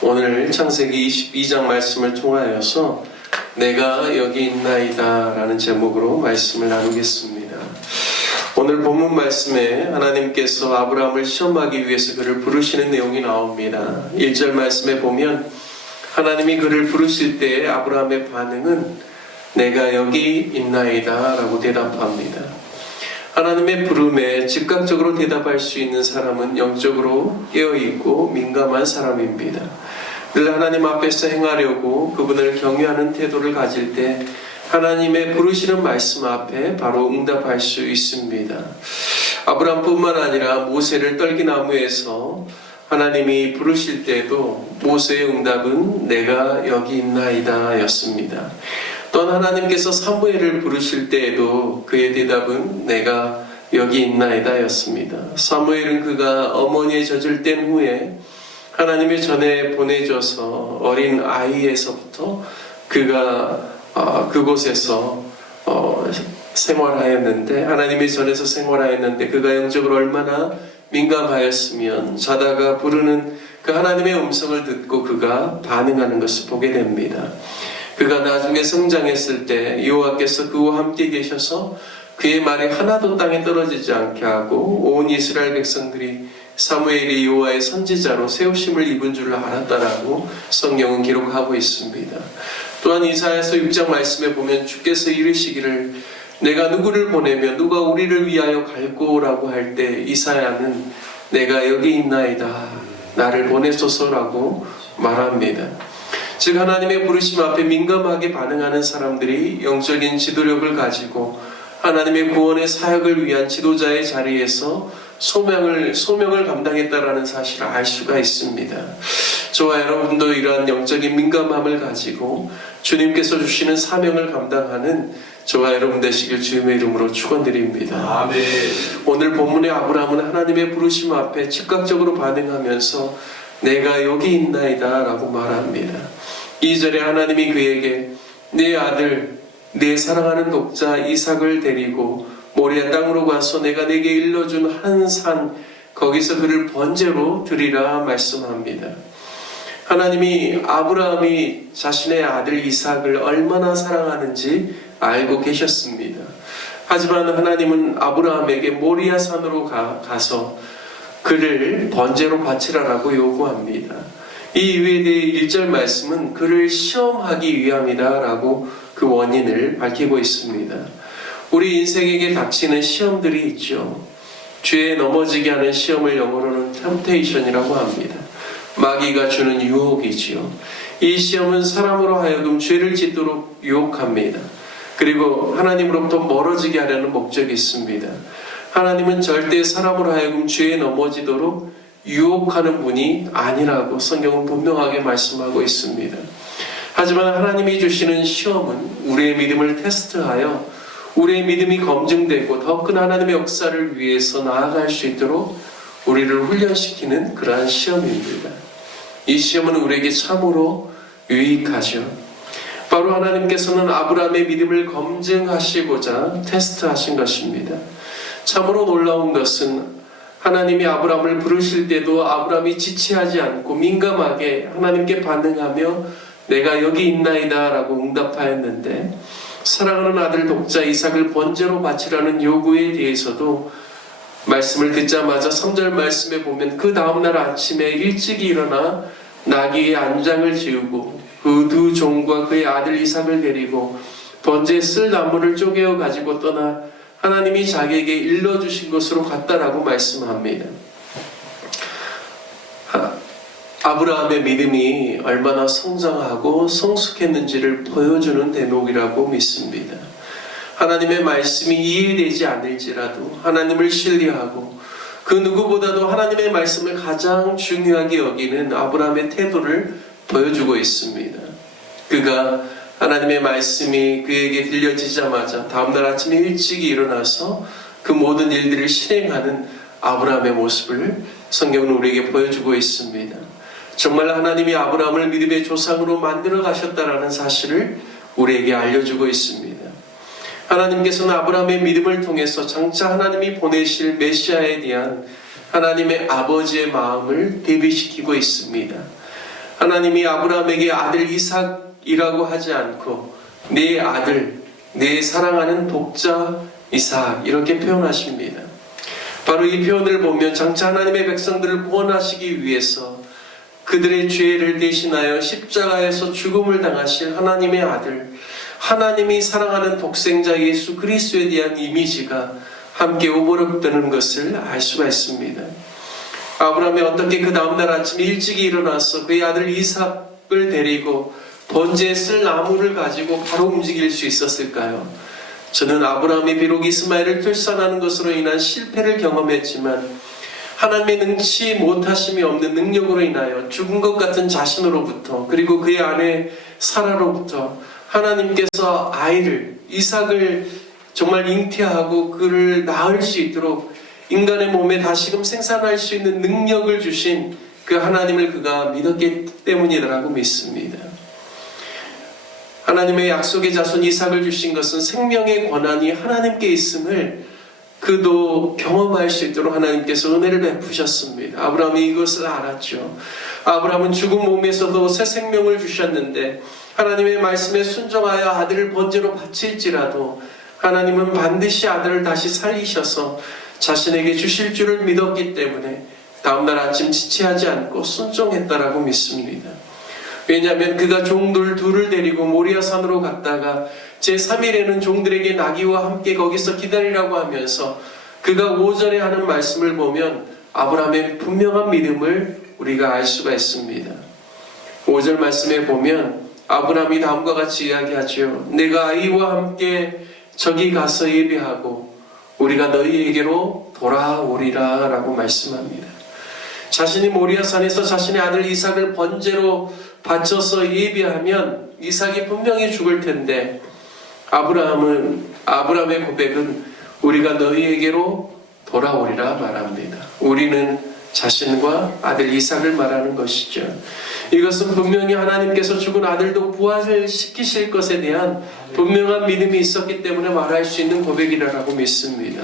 오늘 창세기 22장 말씀을 통하여서 내가 여기 있나이다 라는 제목으로 말씀을 나누겠습니다. 오늘 본문 말씀에 하나님께서 아브라함을 시험하기 위해서 그를 부르시는 내용이 나옵니다. 1절 말씀에 보면 하나님이 그를 부르실 때 아브라함의 반응은 내가 여기 있나이다 라고 대답합니다. 하나님의 부름에 즉각적으로 대답할 수 있는 사람은 영적으로 깨어있고 민감한 사람입니다. 늘 하나님 앞에서 행하려고 그분을 경외하는 태도를 가질 때 하나님의 부르시는 말씀 앞에 바로 응답할 수 있습니다. 아브라함뿐만 아니라 모세를 떨기나무에서 하나님이 부르실 때에도 모세의 응답은 내가 여기 있나이다 였습니다. 또한 하나님께서 사무엘을 부르실 때에도 그의 대답은 내가 여기 있나이다 였습니다. 사무엘은 그가 어머니의 젖을 뗀 후에 하나님의 전에 보내줘서 어린 아이에서부터 그가 그곳에서 생활하였는데 하나님의 전에서 생활하였는데 그가 영적으로 얼마나 민감하였으면 자다가 부르는 그 하나님의 음성을 듣고 그가 반응하는 것을 보게 됩니다. 그가 나중에 성장했을 때 여호와께서 그와 함께 계셔서 그의 말이 하나도 땅에 떨어지지 않게 하고 온 이스라엘 백성들이 사무엘이 여호와의 선지자로 세우심을 입은 줄 알았다라고 성경은 기록하고 있습니다. 또한 이사야서 6장 말씀에 보면 주께서 이르시기를 내가 누구를 보내며 누가 우리를 위하여 갈꼬라고 할 때 이사야는 내가 여기 있나이다 나를 보내소서라고 말합니다. 즉 하나님의 부르심 앞에 민감하게 반응하는 사람들이 영적인 지도력을 가지고 하나님의 구원의 사역을 위한 지도자의 자리에서 소명을 감당했다라는 사실을 알 수가 있습니다. 저와 여러분도 이러한 영적인 민감함을 가지고 주님께서 주시는 사명을 감당하는 저와 여러분 되시길 주님의 이름으로 축원드립니다. 아멘. 오늘 본문의 아브라함은 하나님의 부르심 앞에 즉각적으로 반응하면서 내가 여기 있나이다 라고 말합니다. 2절에 하나님이 그에게 내 아들 내 사랑하는 독자 이삭을 데리고 모리아 땅으로 가서 내가 내게 일러준 한 산 거기서 그를 번제로 드리라 말씀합니다. 하나님이 아브라함이 자신의 아들 이삭을 얼마나 사랑하는지 알고 계셨습니다. 하지만 하나님은 아브라함에게 모리아 산으로 가서 그를 번제로 바치라라고 요구합니다. 이 이유에 대해 1절 말씀은 그를 시험하기 위함이다 라고 그 원인을 밝히고 있습니다. 우리 인생에게 닥치는 시험들이 있죠. 죄에 넘어지게 하는 시험을 영어로는 템테이션이라고 합니다. 마귀가 주는 유혹이지요. 이 시험은 사람으로 하여금 죄를 짓도록 유혹합니다. 그리고 하나님으로부터 멀어지게 하려는 목적이 있습니다. 하나님은 절대 사람으로 하여금 죄에 넘어지도록 유혹하는 분이 아니라고 성경은 분명하게 말씀하고 있습니다. 하지만 하나님이 주시는 시험은 우리의 믿음을 테스트하여 우리의 믿음이 검증되고 더 큰 하나님의 역사를 위해서 나아갈 수 있도록 우리를 훈련시키는 그러한 시험입니다. 이 시험은 우리에게 참으로 유익하죠. 바로 하나님께서는 아브라함의 믿음을 검증하시고자 테스트하신 것입니다. 참으로 놀라운 것은 하나님이 아브라함을 부르실 때도 아브라함이 지체하지 않고 민감하게 하나님께 반응하며 내가 여기 있나이다 라고 응답하였는데 사랑하는 아들 독자 이삭을 번제로 바치라는 요구에 대해서도 말씀을 듣자마자 3절 말씀에 보면 그 다음날 아침에 일찍 일어나 나귀의 안장을 지우고 그 두 종과 그의 아들 이삭을 데리고 번제에 쓸 나무를 쪼개어 가지고 떠나 하나님이 자기에게 일러주신 것으로 갔다라고 말씀합니다. 아브라함의 믿음이 얼마나 성장하고 성숙했는지를 보여주는 대목이라고 믿습니다. 하나님의 말씀이 이해되지 않을지라도 하나님을 신뢰하고 그 누구보다도 하나님의 말씀을 가장 중요하게 여기는 아브라함의 태도를 보여주고 있습니다. 그가 하나님의 말씀이 그에게 들려지자마자 다음날 아침에 일찍 일어나서 그 모든 일들을 실행하는 아브라함의 모습을 성경은 우리에게 보여주고 있습니다. 정말 하나님이 아브라함을 믿음의 조상으로 만들어 가셨다라는 사실을 우리에게 알려주고 있습니다. 하나님께서는 아브라함의 믿음을 통해서 장차 하나님이 보내실 메시아에 대한 하나님의 아버지의 마음을 대비시키고 있습니다. 하나님이 아브라함에게 아들 이삭이라고 하지 않고 내 아들, 내 사랑하는 독자 이삭 이렇게 표현하십니다. 바로 이 표현을 보면 장차 하나님의 백성들을 구원하시기 위해서 그들의 죄를 대신하여 십자가에서 죽음을 당하실 하나님의 아들, 하나님이 사랑하는 독생자 예수 그리스도에 대한 이미지가 함께 오버랩되는 것을 알 수가 있습니다. 아브라함이 어떻게 그 다음날 아침에 일찍 일어나서 그의 아들 이삭을 데리고 번제에 쓸 나무를 가지고 바로 움직일 수 있었을까요? 저는 아브라함이 비록 이스마엘을 출산하는 것으로 인한 실패를 경험했지만 하나님의 능치 못하심이 없는 능력으로 인하여 죽은 것 같은 자신으로부터 그리고 그의 아내 사라로부터 하나님께서 아이를 이삭을 정말 잉태하고 그를 낳을 수 있도록 인간의 몸에 다시금 생산할 수 있는 능력을 주신 그 하나님을 그가 믿었기 때문이라고 믿습니다. 하나님의 약속의 자손 이삭을 주신 것은 생명의 권한이 하나님께 있음을 그도 경험할 수 있도록 하나님께서 은혜를 베푸셨습니다. 아브라함이 이것을 알았죠. 아브라함은 죽은 몸에서도 새 생명을 주셨는데 하나님의 말씀에 순종하여 아들을 번제로 바칠지라도 하나님은 반드시 아들을 다시 살리셔서 자신에게 주실 줄을 믿었기 때문에 다음날 아침 지체하지 않고 순종했다라고 믿습니다. 왜냐하면 그가 종들 둘을 데리고 모리아산으로 갔다가 제3일에는 종들에게 나귀와 함께 거기서 기다리라고 하면서 그가 5절에 하는 말씀을 보면 아브라함의 분명한 믿음을 우리가 알 수가 있습니다. 5절 말씀에 보면 아브라함이 다음과 같이 이야기하죠. 내가 아이와 함께 저기 가서 예배하고 우리가 너희에게로 돌아오리라 라고 말씀합니다. 자신이 모리아산에서 자신의 아들 이삭을 번제로 바쳐서 예배하면 이삭이 분명히 죽을 텐데 아브라함의 고백은 우리가 너희에게로 돌아오리라 말합니다. 우리는 자신과 아들 이삭을 말하는 것이죠. 이것은 분명히 하나님께서 죽은 아들도 부활시키실 것에 대한 분명한 믿음이 있었기 때문에 말할 수 있는 고백이라고 믿습니다.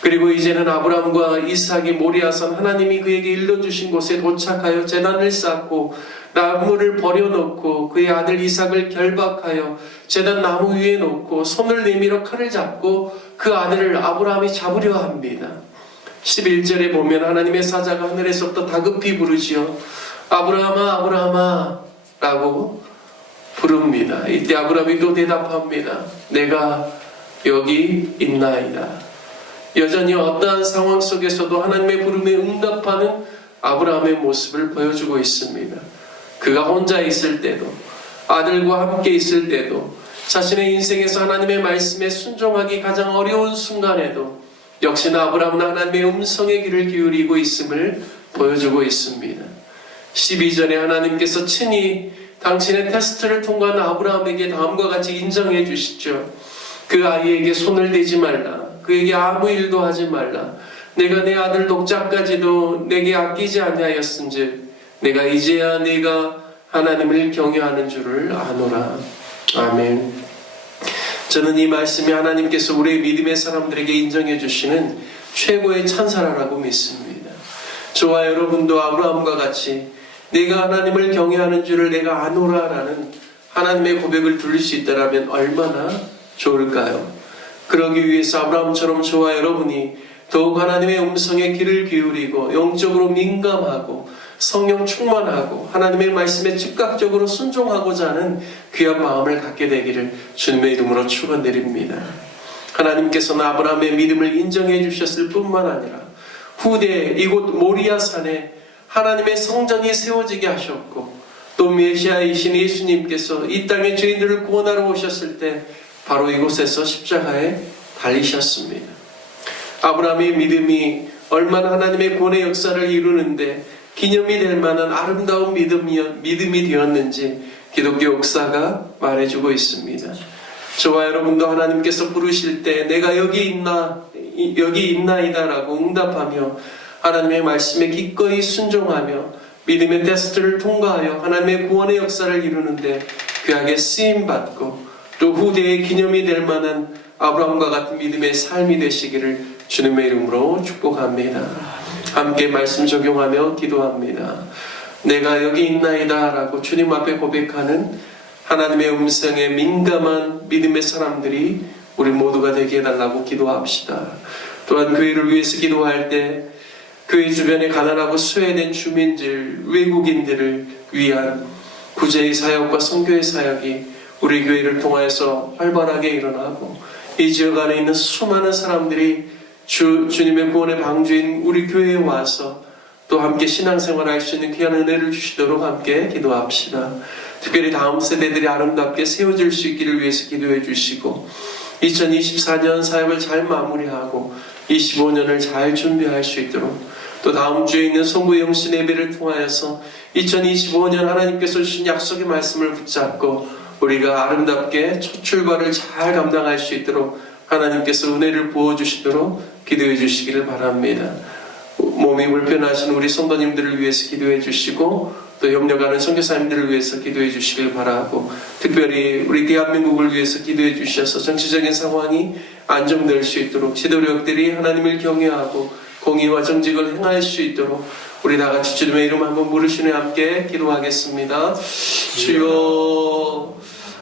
그리고 이제는 아브라함과 이삭이 모리아산 하나님이 그에게 일러주신 곳에 도착하여 제단을 쌓고 나무를 버려놓고 그의 아들 이삭을 결박하여 제단 나무 위에 놓고 손을 내밀어 칼을 잡고 그 아들을 아브라함이 잡으려 합니다. 11절에 보면 하나님의 사자가 하늘에서부터 다급히 부르지요. 아브라함아 아브라함아 라고 부릅니다. 이때 아브라함이 또 대답합니다. 내가 여기 있나이다. 여전히 어떠한 상황 속에서도 하나님의 부름에 응답하는 아브라함의 모습을 보여주고 있습니다. 그가 혼자 있을 때도 아들과 함께 있을 때도 자신의 인생에서 하나님의 말씀에 순종하기 가장 어려운 순간에도 역시나 아브라함은 하나님의 음성의 귀를 기울이고 있음을 보여주고 있습니다. 12절에 하나님께서 친히 당신의 테스트를 통과한 아브라함에게 다음과 같이 인정해 주시죠. 그 아이에게 손을 대지 말라. 그에게 아무 일도 하지 말라. 내가 내 아들 독자까지도 내게 아끼지 아니하였은즉 내가 이제야 네가 하나님을 경외하는 줄을 아노라. 아멘. 저는 이 말씀이 하나님께서 우리의 믿음의 사람들에게 인정해 주시는 최고의 찬사라고 믿습니다. 저와 여러분도 아브라함과 같이 내가 하나님을 경외하는 줄을 내가 아노라라는 하나님의 고백을 들을 수 있다면 얼마나 좋을까요? 그러기 위해서 아브라함처럼 저와 여러분이 더욱 하나님의 음성에 귀를 기울이고 영적으로 민감하고 성령 충만하고 하나님의 말씀에 즉각적으로 순종하고자 하는 귀한 마음을 갖게 되기를 주님의 이름으로 축원드립니다. 하나님께서는 아브라함의 믿음을 인정해 주셨을 뿐만 아니라 후대 이곳 모리아산에 하나님의 성전이 세워지게 하셨고 또 메시아이신 예수님께서 이 땅의 죄인들을 구원하러 오셨을 때 바로 이곳에서 십자가에 달리셨습니다. 아브라함의 믿음이 얼마나 하나님의 구원의 역사를 이루는데 기념이 될 만한 아름다운 믿음이 되었는지 기독교 역사가 말해주고 있습니다. 저와 여러분도 하나님께서 부르실 때 내가 여기 있나이다 라고 응답하며 하나님의 말씀에 기꺼이 순종하며 믿음의 테스트를 통과하여 하나님의 구원의 역사를 이루는데 귀하게 쓰임받고 또 후대의 기념이 될 만한 아브라함과 같은 믿음의 삶이 되시기를 주님의 이름으로 축복합니다. 함께 말씀 적용하며 기도합니다. 내가 여기 있나이다 라고 주님 앞에 고백하는 하나님의 음성에 민감한 믿음의 사람들이 우리 모두가 되게 해달라고 기도합시다. 또한 교회를 위해서 기도할 때 교회 주변에 가난하고 소외된 주민들, 외국인들을 위한 구제의 사역과 선교의 사역이 우리 교회를 통하여서 활발하게 일어나고 이 지역 안에 있는 수많은 사람들이 주님의 구원의 방주인 우리 교회에 와서 또 함께 신앙생활할 수 있는 귀한 은혜를 주시도록 함께 기도합시다. 특별히 다음 세대들이 아름답게 세워질 수 있기를 위해서 기도해 주시고 2024년 사역을 잘 마무리하고 25년을 잘 준비할 수 있도록 또 다음 주에 있는 송구 영신 예배를 통하여서 2025년 하나님께서 주신 약속의 말씀을 붙잡고 우리가 아름답게 첫 출발을 잘 감당할 수 있도록 하나님께서 은혜를 부어주시도록 기도해 주시기를 바랍니다. 몸이 불편하신 우리 성도님들을 위해서 기도해 주시고 또 협력하는 선교사님들을 위해서 기도해 주시길 바라고 특별히 우리 대한민국을 위해서 기도해 주셔서 정치적인 상황이 안정될 수 있도록 지도력들이 하나님을 경외하고 공의와 정직을 행할 수 있도록 우리 다같이 주님의 이름 한번 부르시며 함께 기도하겠습니다. 주여